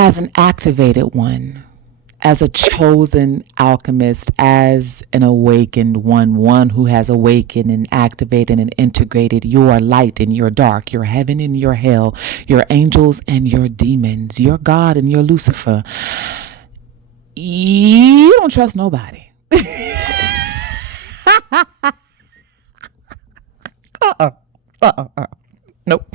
as an activated one, as a chosen alchemist, as an awakened one who has awakened and activated and integrated your light and your dark, your heaven and your hell, your angels and your demons, your God and your Lucifer, you don't trust nobody. Nope.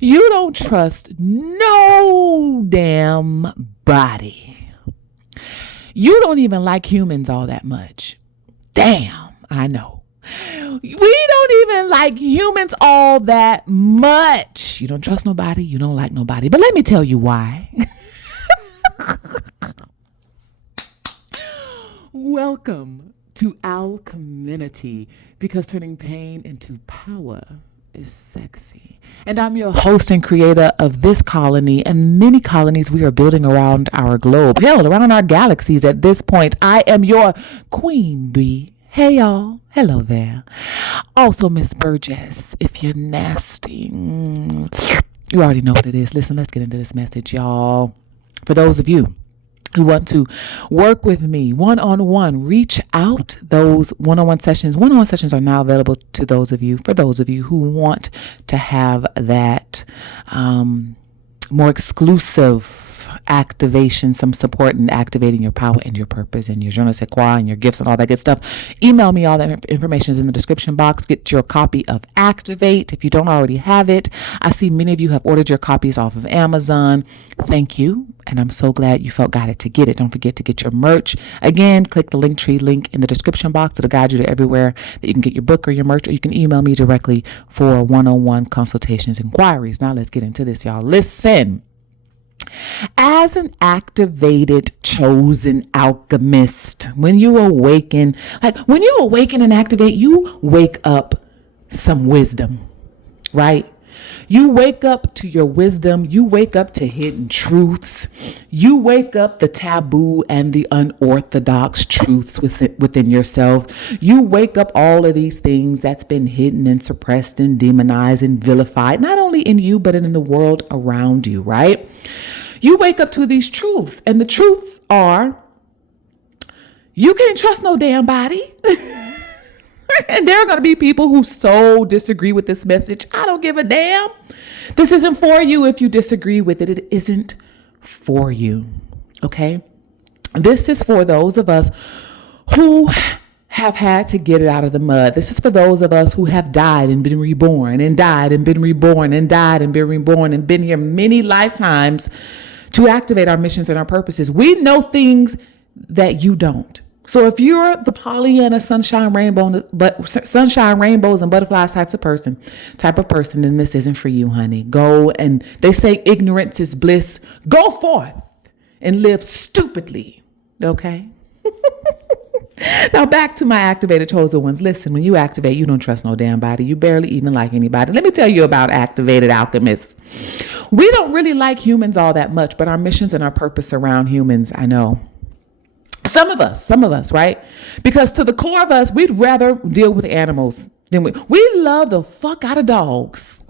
You don't trust no damn body. You don't even like humans all that much. Damn, I know. We don't even like humans all that much. You don't trust nobody. You don't like nobody. But let me tell you why. Welcome to Alcheminity, because turning pain into power is sexy. And I'm your host and creator of this colony and many colonies we are building around our globe. Hell, around our galaxies at this point. I am your queen bee. Hey y'all. Hello there. Also Miss Burgess, if you're nasty. You already know what it is. Listen, let's get into this message, y'all. For those of you who want to work with me one-on-one, reach out. Those one-on-one sessions are now available to those of you, for those of you who want to have that more exclusive activation, some support in activating your power and your purpose and your je ne sais quoi and your gifts and all that good stuff. Email me. All that information is in the description box. Get your copy of Activate if you don't already have it. I see many of you have ordered your copies off of Amazon. Thank you. And I'm so glad you felt guided to get it. Don't forget to get your merch. Again, click the Linktree link in the description box. It'll guide you to everywhere that you can get your book or your merch, or you can email me directly for one-on-one consultations, inquiries. Now let's get into this, y'all. Listen. As an activated, chosen alchemist, when you awaken and activate, you wake up some wisdom, right? You wake up to your wisdom. You wake up to hidden truths. You wake up the taboo and the unorthodox truths within yourself. You wake up all of these things that's been hidden and suppressed and demonized and vilified, not only in you, but in the world around you, right? You wake up to these truths, and the truths are, you can't trust no damn body. And there are going to be people who so disagree with this message. I don't give a damn. This isn't for you if you disagree with it. It isn't for you. Okay? This is for those of us who have had to get it out of the mud. This is for those of us who have died and been reborn and died and been reborn and died and been reborn and been here many lifetimes to activate our missions and our purposes. We know things that you don't. So if you're the Pollyanna sunshine rainbows and butterflies type of person, then this isn't for you, honey. Go, and they say ignorance is bliss. Go forth and live stupidly. Okay? Now back to my activated chosen ones. Listen, when you activate, you don't trust no damn body. You barely even like anybody. Let me tell you about activated alchemists. We don't really like humans all that much, but our missions and our purpose around humans, I know. Some of us, right? Because to the core of us, we'd rather deal with animals than we love the fuck out of dogs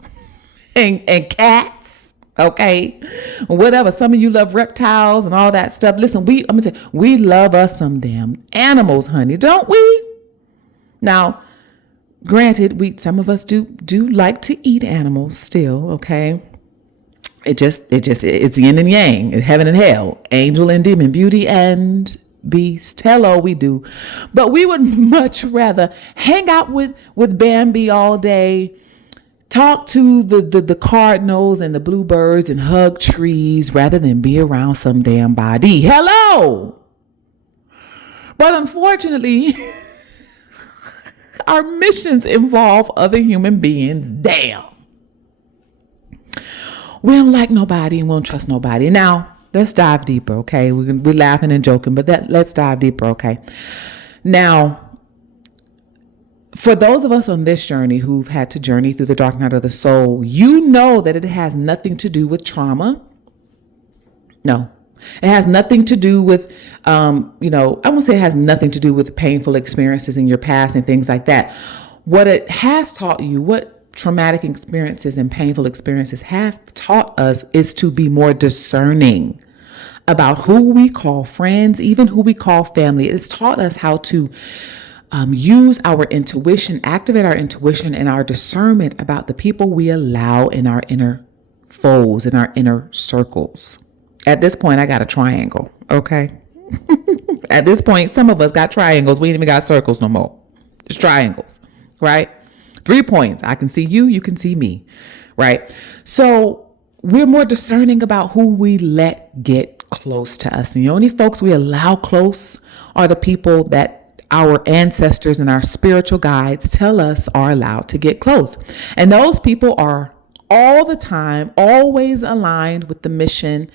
and cats. Okay. Whatever. Some of you love reptiles and all that stuff. Listen, I'm gonna tell you, we love us some damn animals, honey, don't we? Now, granted, some of us do like to eat animals still, okay? It's yin and yang, heaven and hell, angel and demon, beauty and beast. Hello, we do. But we would much rather hang out with Bambi all day, talk to the cardinals and the bluebirds and hug trees rather than be around some damn body. Hello. But unfortunately, our missions involve other human beings. Damn. We don't like nobody and we don't trust nobody. Now, let's dive deeper, okay? We're laughing and joking, but let's dive deeper, okay? Now, for those of us on this journey who've had to journey through the dark night of the soul, you know that it has nothing to do with trauma. No, it has nothing to do with, I won't say it has nothing to do with painful experiences in your past and things like that. What it has taught you, what traumatic experiences and painful experiences have taught us is to be more discerning about who we call friends, even who we call family. It's taught us how to use our intuition, activate our intuition and our discernment about the people we allow in our inner folds, in our inner circles. At this point, I got a triangle, okay? At this point, some of us got triangles. We ain't even got circles no more. It's triangles, right? 3 points. I can see you, you can see me, right? So we're more discerning about who we let get close to us. And the only folks we allow close are the people that our ancestors and our spiritual guides tell us are allowed to get close. And those people are all the time, always aligned with the mission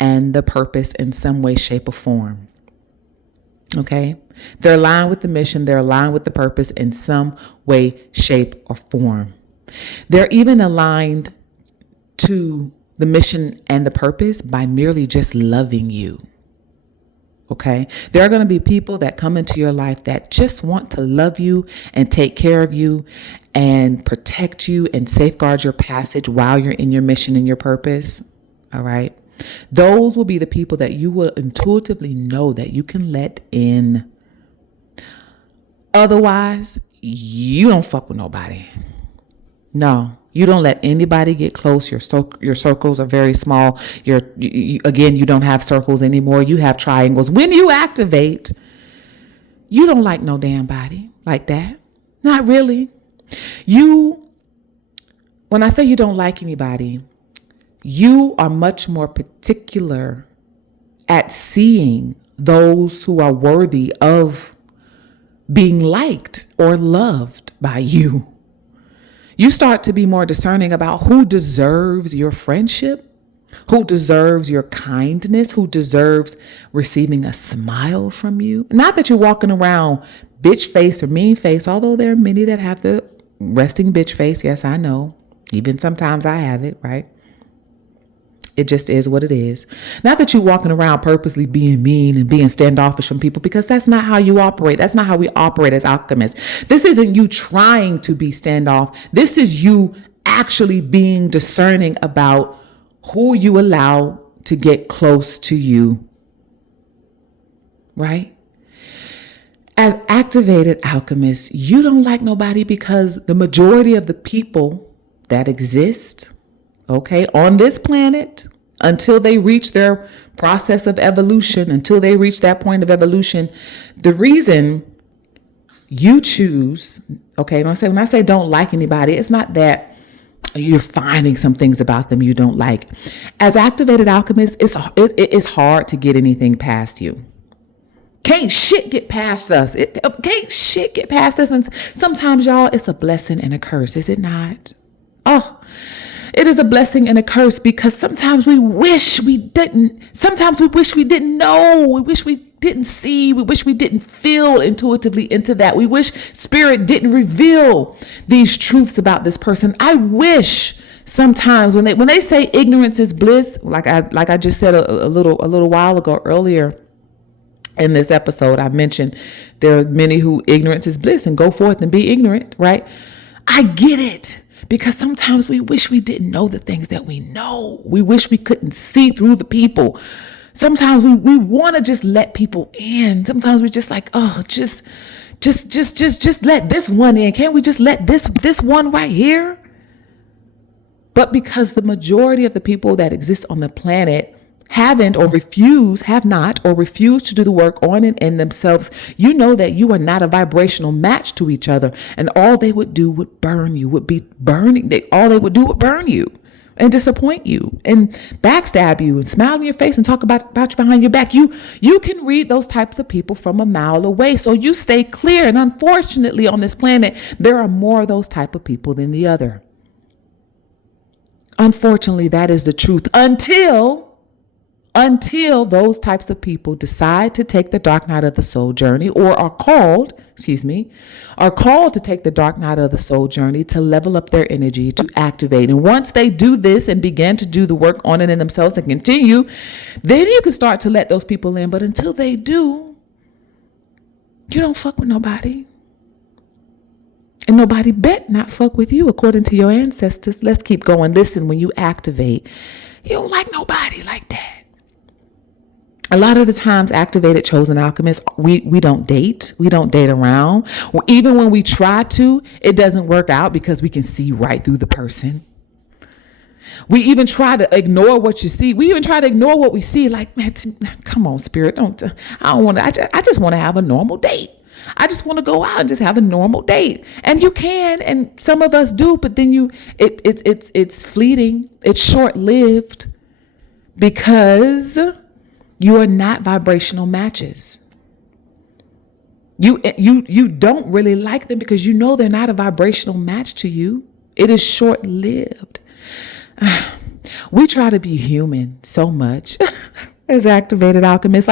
and the purpose in some way, shape, or form. Okay? They're aligned with the mission. They're aligned with the purpose in some way, shape, or form. They're even aligned to the mission and the purpose by merely just loving you. Okay? There are going to be people that come into your life that just want to love you and take care of you and protect you and safeguard your passage while you're in your mission and your purpose. All right? Those will be the people that you will intuitively know that you can let in. Otherwise, you don't fuck with nobody. No, you don't let anybody get close. Your circles are very small. Again, you don't have circles anymore. You have triangles. When you activate, you don't like no damn body like that. Not really. When I say you don't like anybody, you are much more particular at seeing those who are worthy of being liked or loved by you. You start to be more discerning about who deserves your friendship, who deserves your kindness, who deserves receiving a smile from you. Not that you're walking around bitch face or mean face, although there are many that have the resting bitch face. Yes, I know. Even sometimes I have it, right? It just is what it is. Not that you're walking around purposely being mean and being standoffish from people, because that's not how you operate. That's not how we operate as alchemists. This isn't you trying to be standoff. This is you actually being discerning about who you allow to get close to you. Right? As activated alchemists, you don't like nobody because the majority of the people that exist, okay, on this planet, until they reach their process of evolution, until they reach that point of evolution, the reason you choose, okay, when I say don't like anybody, it's not that you're finding some things about them you don't like. As activated alchemists, it's hard to get anything past you. Can't shit get past us. Can't shit get past us. And sometimes, y'all, it's a blessing and a curse, is it not? Oh, it is a blessing and a curse, because sometimes we wish we didn't. Sometimes we wish we didn't know. We wish we didn't see. We wish we didn't feel intuitively into that. We wish spirit didn't reveal these truths about this person. I wish sometimes when they say ignorance is bliss, like I just said a little while ago earlier in this episode, I mentioned there are many who ignorance is bliss and go forth and be ignorant, right? I get it. Because sometimes we wish we didn't know the things that we know. We wish we couldn't see through the people. Sometimes we want to just let people in. Sometimes we're just like, oh, just let this one in. Can't we just let this one right here? But because the majority of the people that exist on the planet have not or refuse to do the work on and in themselves, you know that you are not a vibrational match to each other. And all they would do would burn you, would be burning. All they would do would burn you and disappoint you and backstab you and smile in your face and talk about you behind your back. You can read those types of people from a mile away. So you stay clear. And unfortunately, on this planet, there are more of those type of people than the other. Unfortunately, that is the truth until those types of people decide to take the dark night of the soul journey, or are called to take the dark night of the soul journey to level up their energy, to activate. And once they do this and begin to do the work on it in themselves and continue, then you can start to let those people in. But until they do, you don't fuck with nobody. And nobody bet not fuck with you according to your ancestors. Let's keep going. Listen, when you activate, you don't like nobody like that. A lot of the times, activated chosen alchemists, we don't date. We don't date around. Or even when we try to, it doesn't work out because we can see right through the person. We even try to ignore what you see. We even try to ignore what we see. Like, man, come on, spirit. I don't want to. I just want to have a normal date. I just want to go out and just have a normal date. And you can, and some of us do, but then it's fleeting. It's short-lived because you are not vibrational matches. You don't really like them because you know they're not a vibrational match to you. It is short-lived. We try to be human so much as activated alchemists.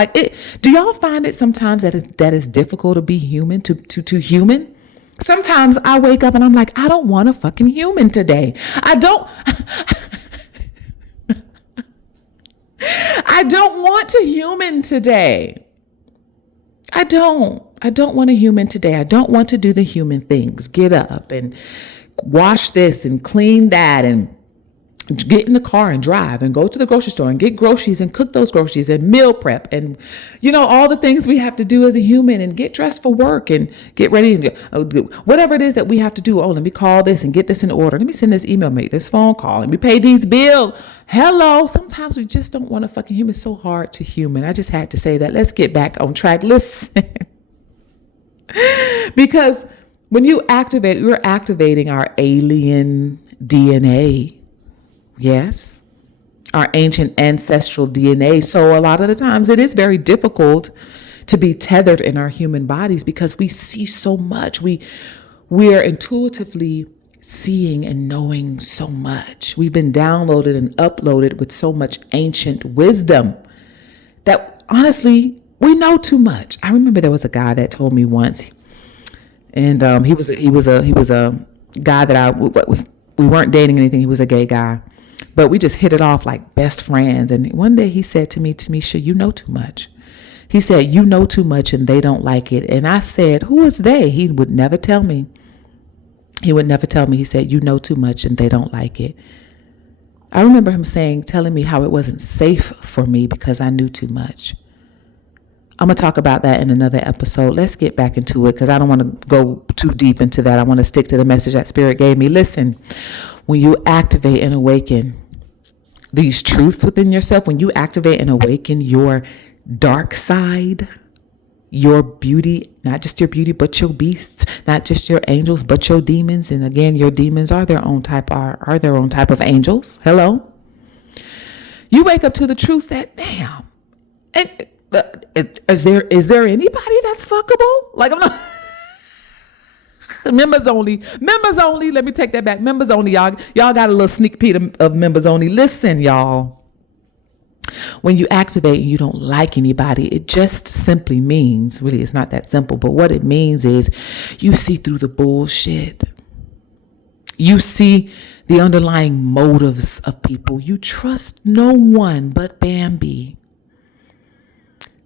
Do y'all find it sometimes that is difficult to be human, to human? Sometimes I wake up and I'm like, I don't want a fucking human today. I don't want a human today. I don't want a human today. I don't want to do the human things. Get up and wash this and clean that and get in the car and drive and go to the grocery store and get groceries and cook those groceries and meal prep and, all the things we have to do as a human and get dressed for work and get ready and whatever it is that we have to do. Oh, let me call this and get this in order. Let me send this email, make this phone call. Let me pay these bills. Hello. Sometimes we just don't want a fucking human. It's so hard to human. I just had to say that. Let's get back on track. Listen, because when you activate, you're activating our alien DNA. Yes, our ancient ancestral DNA. So a lot of the times it is very difficult to be tethered in our human bodies because we see so much. We are intuitively seeing and knowing so much. We've been downloaded and uploaded with so much ancient wisdom that honestly, we know too much. I remember there was a guy that told me once, and he was a guy that we weren't dating anything. He was a gay guy. But we just hit it off like best friends. And one day he said to me, Timmesha, you know too much. He said, you know too much and they don't like it. And I said, who is they? He would never tell me. He said, you know too much and they don't like it. I remember him telling me how it wasn't safe for me because I knew too much. I'm going to talk about that in another episode. Let's get back into it because I don't want to go too deep into that. I want to stick to the message that Spirit gave me. Listen, when you activate and awaken these truths within yourself, when you activate and awaken your dark side, your beauty, not just your beauty, but your beasts, not just your angels, but your demons. And again, your demons are their own type of angels. Hello. You wake up to the truth that, damn, and is there anybody that's fuckable? Like, I'm not. Members only. Let me take that back. Members only. Y'all got a little sneak peek of members only. Listen, y'all. When you activate and you don't like anybody, it just simply means, really, it's not that simple, but what it means is you see through the bullshit. You see the underlying motives of people. You trust no one but Bambi.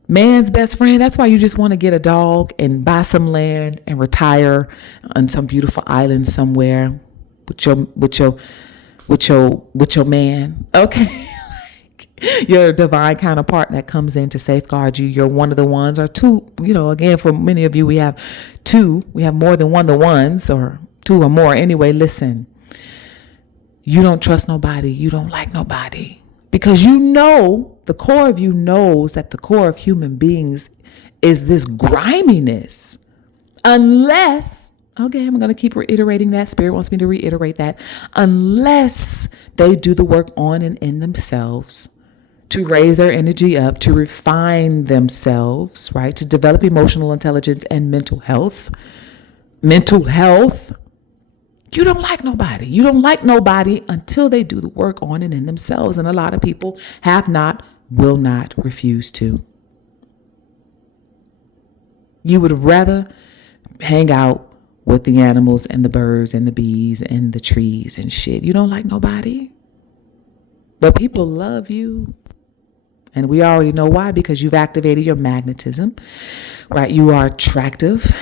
Man's best friend. That's why you just want to get a dog and buy some land and retire on some beautiful island somewhere with your man. Okay. Your divine counterpart that comes in to safeguard you. You're one of the ones or two, again, for many of you, we have two. We have more than one the ones or two or more. Anyway, listen, you don't trust nobody. You don't like nobody. Because the core of you knows that the core of human beings is this griminess. Unless, okay, I'm going to keep reiterating that. Spirit wants me to reiterate that. Unless they do the work on and in themselves to raise their energy up, to refine themselves, right? To develop emotional intelligence and mental health. You don't like nobody. You don't like nobody until they do the work on and in themselves. And a lot of people have not, will not, refuse to. You would rather hang out with the animals and the birds and the bees and the trees and shit. You don't like nobody. But people love you. And we already know why, because you've activated your magnetism, right? You are attractive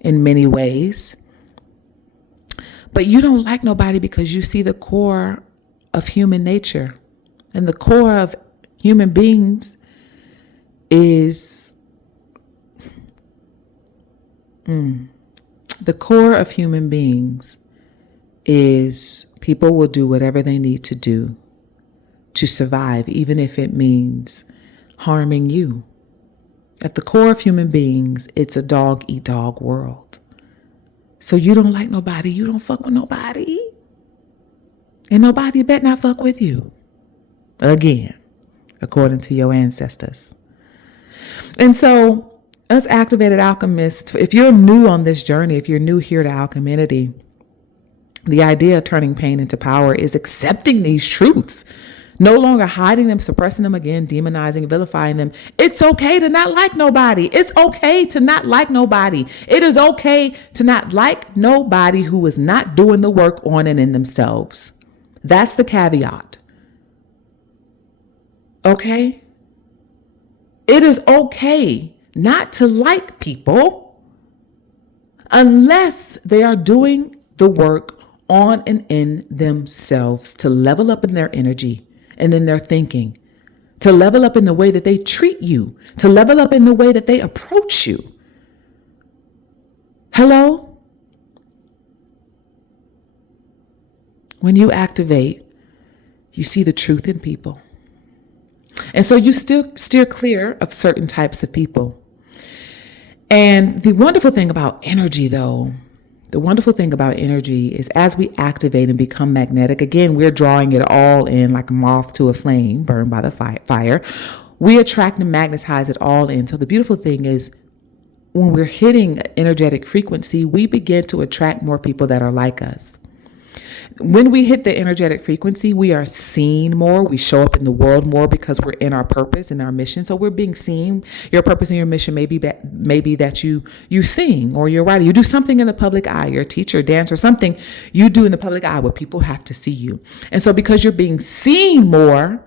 in many ways. But you don't like nobody because you see the core of human nature. And the core of human beings is the core of human beings is people will do whatever they need to do to survive, even if it means harming you. At the core of human beings, it's a dog eat dog world. So you don't like nobody, you don't fuck with nobody, and nobody better not fuck with you. Again, according to your ancestors. And so, us activated alchemists, if you're new on this journey, if you're new here to Alcheminity, the idea of turning pain into power is accepting these truths, no longer hiding them, suppressing them again, demonizing, vilifying them. It's okay to not like nobody. It's okay to not like nobody. It is okay to not like nobody who is not doing the work on and in themselves. That's the caveat. Okay? It is okay not to like people unless they are doing the work on and in themselves to level up in their energy and in their thinking, to level up in the way that they treat you, to level up in the way that they approach you. Hello? When you activate, you see the truth in people. And so you still steer clear of certain types of people. And the wonderful thing about energy, though, the wonderful thing about energy is as we activate and become magnetic, again, we're drawing it all in like a moth to a flame burned by the fire. We attract and magnetize it all in. So the beautiful thing is when we're hitting energetic frequency, we begin to attract more people that are like us. When we hit the energetic frequency, we are seen more. We show up in the world more because we're in our purpose and our mission. So we're being seen. Your purpose and your mission may be that you sing or you're writing. You do something in the public eye. You're a teacher, dancer, something you do in the public eye where people have to see you. And so because you're being seen more,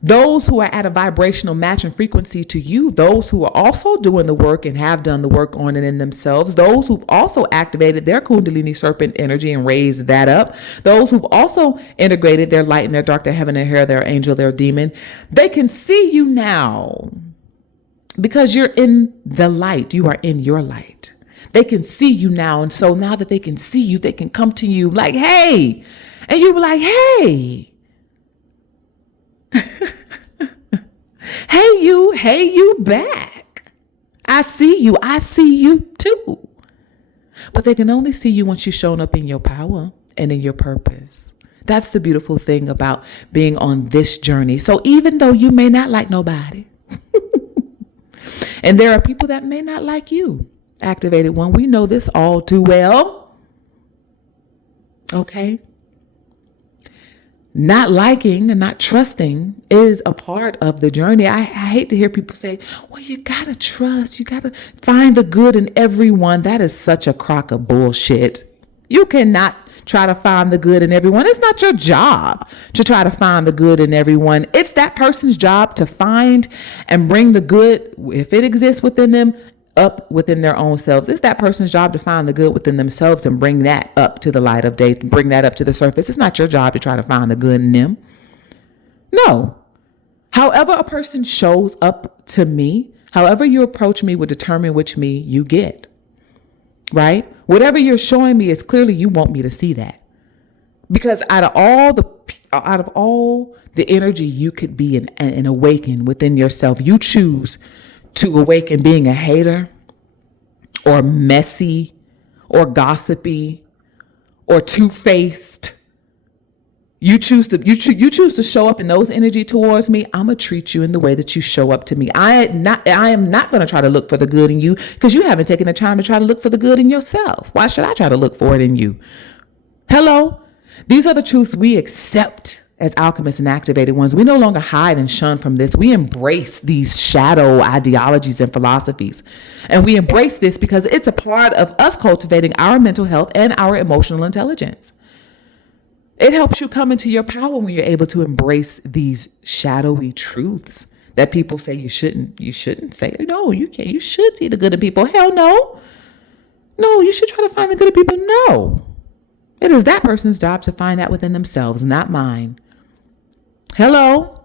those who are at a vibrational match and frequency to you, those who are also doing the work and have done the work on and in themselves, those who've also activated their Kundalini serpent energy and raised that up, those who've also integrated their light and their dark, their heaven, their hair, their angel, their demon, they can see you now because you're in the light. You are in your light. They can see you now. And so now that they can see you, they can come to you like, hey, and you be like, hey. Hey, you back. I see you too. But they can only see you once you've shown up in your power and in your purpose. That's the beautiful thing about being on this journey. So even though you may not like nobody, and there are people that may not like you, activated one, we know this all too well. Okay. Not liking and not trusting is a part of the journey. I hate to hear people say, well, you got to trust. You got to find the good in everyone. That is such a crock of bullshit. You cannot try to find the good in everyone. It's not your job to try to find the good in everyone. It's that person's job to find and bring the good, if it exists within them, up within their own selves. It's that person's job to find the good within themselves and bring that up to the light of day, bring that up to the surface. It's not your job to try to find the good in them. No. However a person shows up to me, however you approach me will determine which me you get, right? Whatever you're showing me is clearly you want me to see that. Because out of all the energy you could be and awaken within yourself, you choose to awaken being a hater or messy or gossipy or two-faced. You choose to show up in those energy towards me. I'm going to treat you in the way that you show up to me. I am not going to try to look for the good in you because you haven't taken the time to try to look for the good in yourself. Why should I try to look for it in you? Hello? These are the truths we accept as alchemists and activated ones. We no longer hide and shun from this. We embrace these shadow ideologies and philosophies. And we embrace this because it's a part of us cultivating our mental health and our emotional intelligence. It helps you come into your power when you're able to embrace these shadowy truths that people say you shouldn't say. No, you can't. You should see the good in people. Hell no. No, you should try to find the good in people. No. It is that person's job to find that within themselves, not mine. Hello?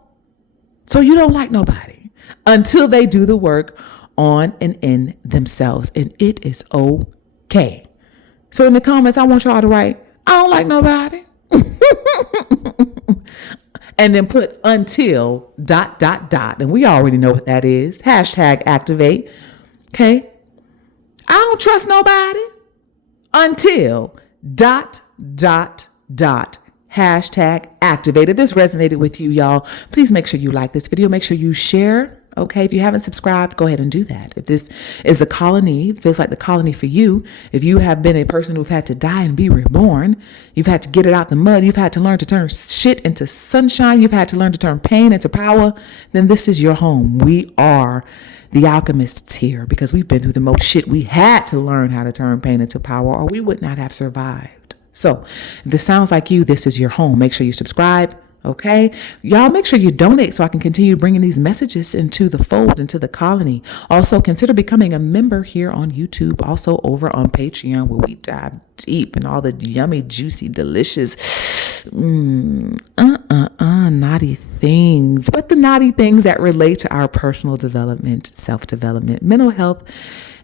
So you don't like nobody until they do the work on and in themselves. And it is okay. So in the comments, I want y'all to write, I don't like nobody. And then put until ... And we already know what that is. Hashtag activate. Okay. I don't trust nobody until ... Hashtag activate. If this resonated with you, y'all, please make sure you like this video. Make sure you share. Okay, if you haven't subscribed, go ahead and do that. If this is the colony, feels like the colony for you, if you have been a person who've had to die and be reborn, you've had to get it out the mud, you've had to learn to turn shit into sunshine, you've had to learn to turn pain into power, then this is your home. We are the alchemists here because we've been through the most shit. We had to learn how to turn pain into power or we would not have survived. So if this sounds like you, this is your home. Make sure you subscribe. Okay, y'all make sure you donate so I can continue bringing these messages into the fold, into the colony. Also, consider becoming a member here on YouTube, also over on Patreon, where we dive deep in all the yummy, juicy, delicious, naughty things, but the naughty things that relate to our personal development, self-development, mental health,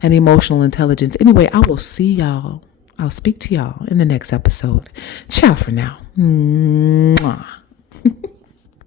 and emotional intelligence. Anyway, I will see y'all. I'll speak to y'all in the next episode. Ciao for now. Mwah.